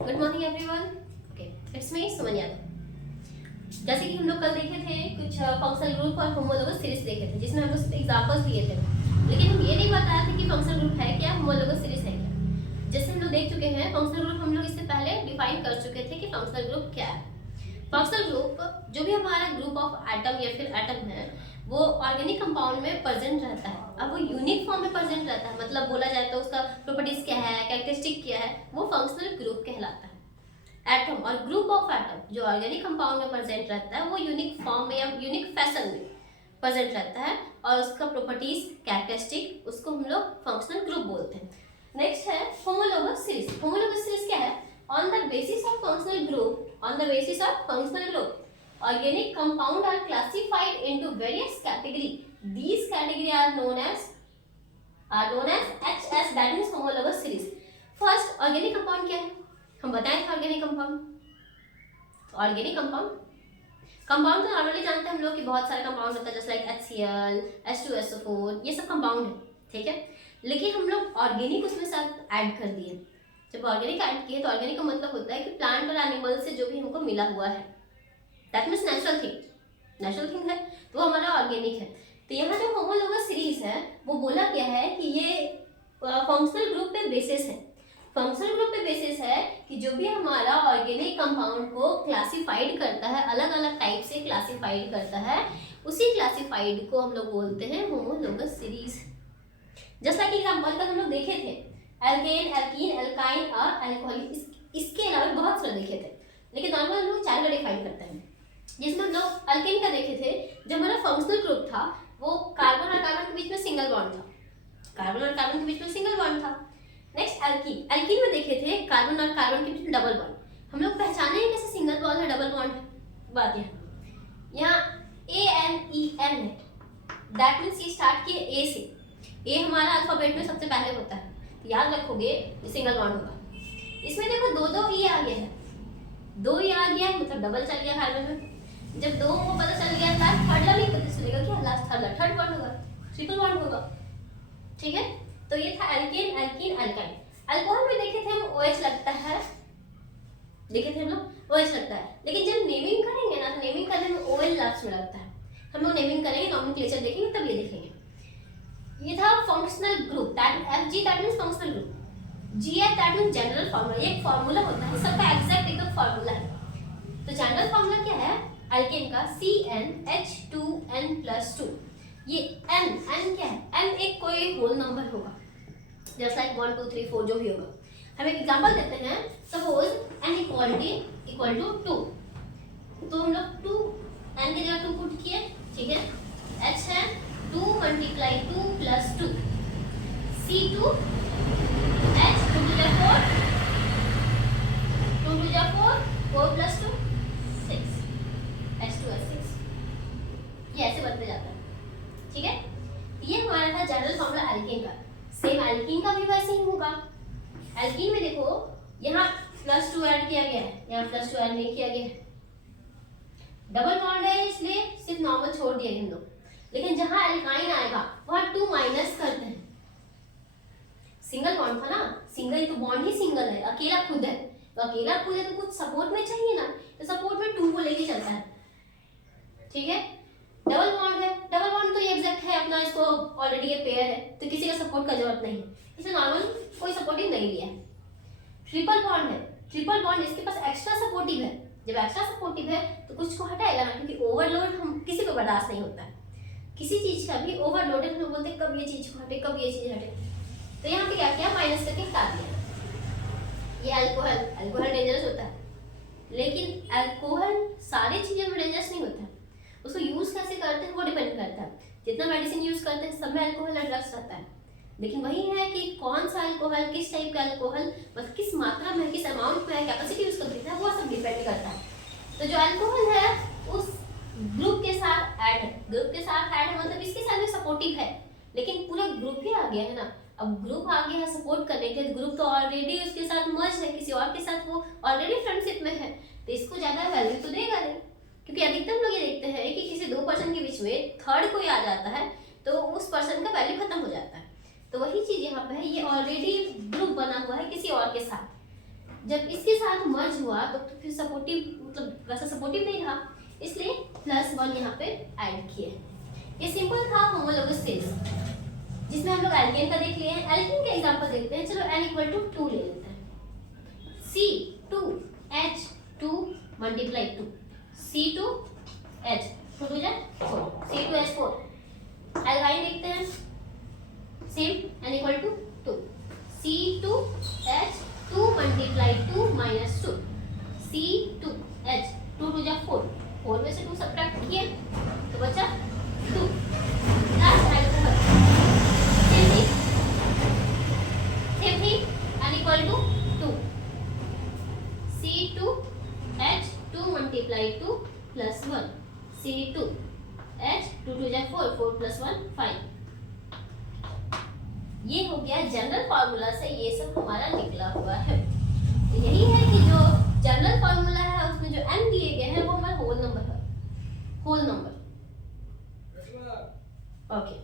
Good morning everyone. Okay, it's me Suman Yadav. जैसे कि हम लोग कल देखे थे कुछ फंक्शनल ग्रुप और होमोलोगस सीरीज देखे थे, जिसमें हम लोग एग्जांपल्स दिए थे, लेकिन हम ये नहीं बताया था कि फंक्शनल ग्रुप है क्या, होमोलोगस सीरीज है क्या। जैसे हम लोग देख चुके हैं फंक्शनल ग्रुप, हम लोग इससे पहले डिफाइन कर चुके थे कि फंक्शनल ग्रुप क्या है। फंक्शनल ग्रुप जो भी हमारा ग्रुप ऑफ एटम या फिर एटम है, वो ऑर्गेनिक कंपाउंड में प्रेजेंट रहता है। अब वो यूनिक फॉर्म में प्रेजेंट रहता है, मतलब बोला जाए तो उसका प्रॉपर्टीज क्या है, कैरेक्टरिस्टिक क्या है, वो फंक्शनल ग्रुप कहलाता है। एटम और ग्रुप ऑफ एटम जो ऑर्गेनिक कंपाउंड में प्रेजेंट रहता है, वो यूनिक फॉर्म में या यूनिक फैशन में प्रेजेंट रहता है, और उसका प्रॉपर्टीज कैरेक्टरिस्टिक, उसको हम लोग फंक्शनल ग्रुप बोलते हैं। नेक्स्ट है होमोलोगस सीरीज। होमोलोगस सीरीज क्या है? On the basis of functional group, on the basis of functional group, organic compound are classified into various category. These category are known as HS, that means homologous series. First, organic compound क्या है? हम बताएं थे organic compound। organic compound तो normally जानते हैं हम लोग कि बहुत सारे कंपाउंड होता है, जैसे लाइक HCl, H2SO4, ये सब कंपाउंड है, ठीक है। लेकिन हम लोग ऑर्गेनिक उसमें साथ ऐड कर दिए। जब ऑर्गेनिक ऐड किए तो ऑर्गेनिक का मतलब होता है कि प्लांट और एनिमल से जो भी हमको मिला हुआ है, दैट मीन्स नेचुरल थिंग है, तो हमारा ऑर्गेनिक है। तो यहाँ जो होमोलोगस सीरीज है वो बोला गया है कि ये फंक्शनल ग्रुप पे बेसिस है। फंक्शनल ग्रुप पे बेसिस है कि जो भी हमारा ऑर्गेनिक कंपाउंड को क्लासिफाइड करता है, अलग अलग टाइप से क्लासिफाइड करता है, उसी क्लासिफाइड को हम लोग बोलते हैं homologous series. Just like example का हम लोग देखे थे एल्केन, एल्कीन, एल्काइन और अल्कोहलिक। इसके अलावा बहुत सारे देखे थे, लेकिन नॉर्मल हम लोग चार का डिफाइन करते हैं, जिसमें हम लोग एल्केन का देखे थे। जो हमारा फंक्शनल ग्रुप था वो कार्बन और कार्बन के बीच में सिंगल बॉन्ड था, कार्बन और कार्बन के बीच में सिंगल बॉन्ड था। नेक्स्ट एल्कीन, एल्कीन में देखे थे कार्बन और कार्बन के बीच में डबल बॉन्ड। हम लोग पहचाने कैसे सिंगल बॉन्ड है डबल बॉन्ड है, बात यहाँ ANEN है, दैट मीन्स ये स्टार्ट किए ए से। ए हमारा अल्फाबेट में सबसे पहले होता है, याद रखोगे ये सिंगल बॉन्ड होगा। इसमें देखो दो ई आ गया है, दो ई आ गया है मतलब डबल चल गया कार्बन में। जब दो को पता चल गया था, थर्ड ला नहीं पता चलेगा क्या, लास्ट थर्ड बॉन्ड होगा, ट्रिपल बॉन्ड होगा, ठीक है। तो ये था एल्केन, एल्कीन, एल्काइन। अल्कोहल में देखे थे हम OH लगता है, देखे थे हम लोग OH लगता है, लेकिन जब नेमिंग करेंगे ना तो नेमिंग करने में OL लास्ट में लगता है। हम लोग नेमिंग करेंगे, नॉमेनक्लेचर देखेंगे तब ये देखेंगे। ये था functional group, that FG, that means functional group. GF, that means general formula. ये एक फार्मूला होता है, सबका एग्जैक्ट एकदम फार्मूला है। तो जनरल फार्मूला क्या है एल्केन का? CnH2n+2। ये n क्या है? n एक कोई होल नंबर होगा, जस्ट लाइक 1 2 3 4 जो भी होगा। हम एक एग्जांपल देते हैं, सपोज n इक्वल टू 2, तो हम लोग 2 n की जगह 2 पुट किए, ठीक है। h है 2 × 2 + 2, C2 H 2 to the 4, 2 to the 4, 4 + 2 6, H2S6। ये ऐसे बनते जाता है, ठीक है। ये हमारा था जनरल फॉर्मूला एल्केन का। सेम एल्कीन का भी वैसे ही होगा। एल्कीन में देखो यहाँ +2 ऐड किया गया है, यहाँ +2 ऐड नहीं किया गया है, डबल बॉन्ड है इसलिए सिर्फ नॉर्मल छोड़ दिया हम लोग। लेकिन जहां एल्काइन आएगा वहां 2 माइनस करते हैं, सिंगल बॉन्ड था ना, सिंगल तो बॉन्ड ही सिंगल है, अकेला खुद है, तो अकेला खुद है तो कुछ सपोर्ट में चाहिए ना, तो सपोर्ट में 2 को लेके चलता है, ठीक है। डबल बॉन्ड है, डबल बॉन्ड तो ये एग्जैक्ट है अपना, इसको ऑलरेडी ये पेयर है तो किसी का सपोर्ट का जरूरत नहीं है, इसे नॉर्मल कोई सपोर्टिव नहीं लिया है। ट्रिपल बॉन्ड है, ट्रिपल बॉन्ड इसके पास एक्स्ट्रा सपोर्टिव है। जब एक्स्ट्रा सपोर्टिव है तो कुछ को हटाएगा ना, क्योंकि ओवरलोड हम किसी को बर्दाश्त नहीं होता है, किसी चीज का भी ओवरलोडेड हम बोलते हैं कब ये चीज हटे कब ये चीज हटे। तो यहाँ पे क्या किया, माइनस करके हटा दिया। ये अल्कोहल डेंजरस होता है, लेकिन अल्कोहल सारी चीजें में डेंजरस नहीं होता है, उसको यूज कैसे करते हैं वो डिपेंड करता है। जितना मेडिसिन यूज करते हैं सब में अल्कोहल और ड्रग्स रहता है, लेकिन वही है कि कौन सा अल्कोहल, किस टाइप का अल्कोहल, मतलब किस मात्रा में, किस अमाउंट में, कैपेसिटी यूज करते हैं, वो सब डिपेंड करता है। तो जो अल्कोहल है उस ग्रुप के साथ ऐड है, ग्रुप के साथ ऐड है मतलब इसके साथ भी सपोर्टिव है, लेकिन पूरा ग्रुप ही आ गया है ना। अब ग्रुप आ गया है सपोर्ट करने के, ग्रुप तो ऑलरेडी उसके साथ मर्ज है, किसी और के साथ वो ऑलरेडी फ्रेंडशिप में है, तो इसको ज्यादा वैल्यू तो देगा नहीं। क्योंकि अधिकतर लोग ये देखते हैं कि किसी दो पर्सन के बीच में थर्ड कोई आ जाता है तो उस पर्सन का वैल्यू खत्म हो जाता है। तो वही चीज यहाँ पे है, ये ऑलरेडी ग्रुप बना हुआ है किसी और के साथ, जब इसके साथ मर्ज हुआ तो फिर सपोर्टिव मतलब वैसा सपोर्टिव नहीं था, इसलिए +1 यहाँ पे ऐड किए। ये सिंपल था होमोलोगस सीरीज, जिसमें हम लोग एल्केन का देख लिए हैं। एल्केन का एग्जांपल देखते हैं। चलो n = 2 ले लेते हैं। C2H2 × 2, C2H 2 2 जा 4, C2H4। एल्काइन देखते हैं, सेम n = 2, C2H2 × 2 - 2, C2H 2 2 जा 4, 4 में से 2 सब्ट्रैक्ट किए तो बचा 2 last alcohol. Same thing n = 2, C2H2 × 2 + 1, C2H 2 2 जा 4, 4 + 1 5। ये हो गया जनरल फार्मूला से ये सब हमारा निकला हुआ है। तो यही है कि जो जनरल फार्मूला है उसमें जो n दिए गए हैं वो हमारा होल नंबर है, होल नंबर। ओके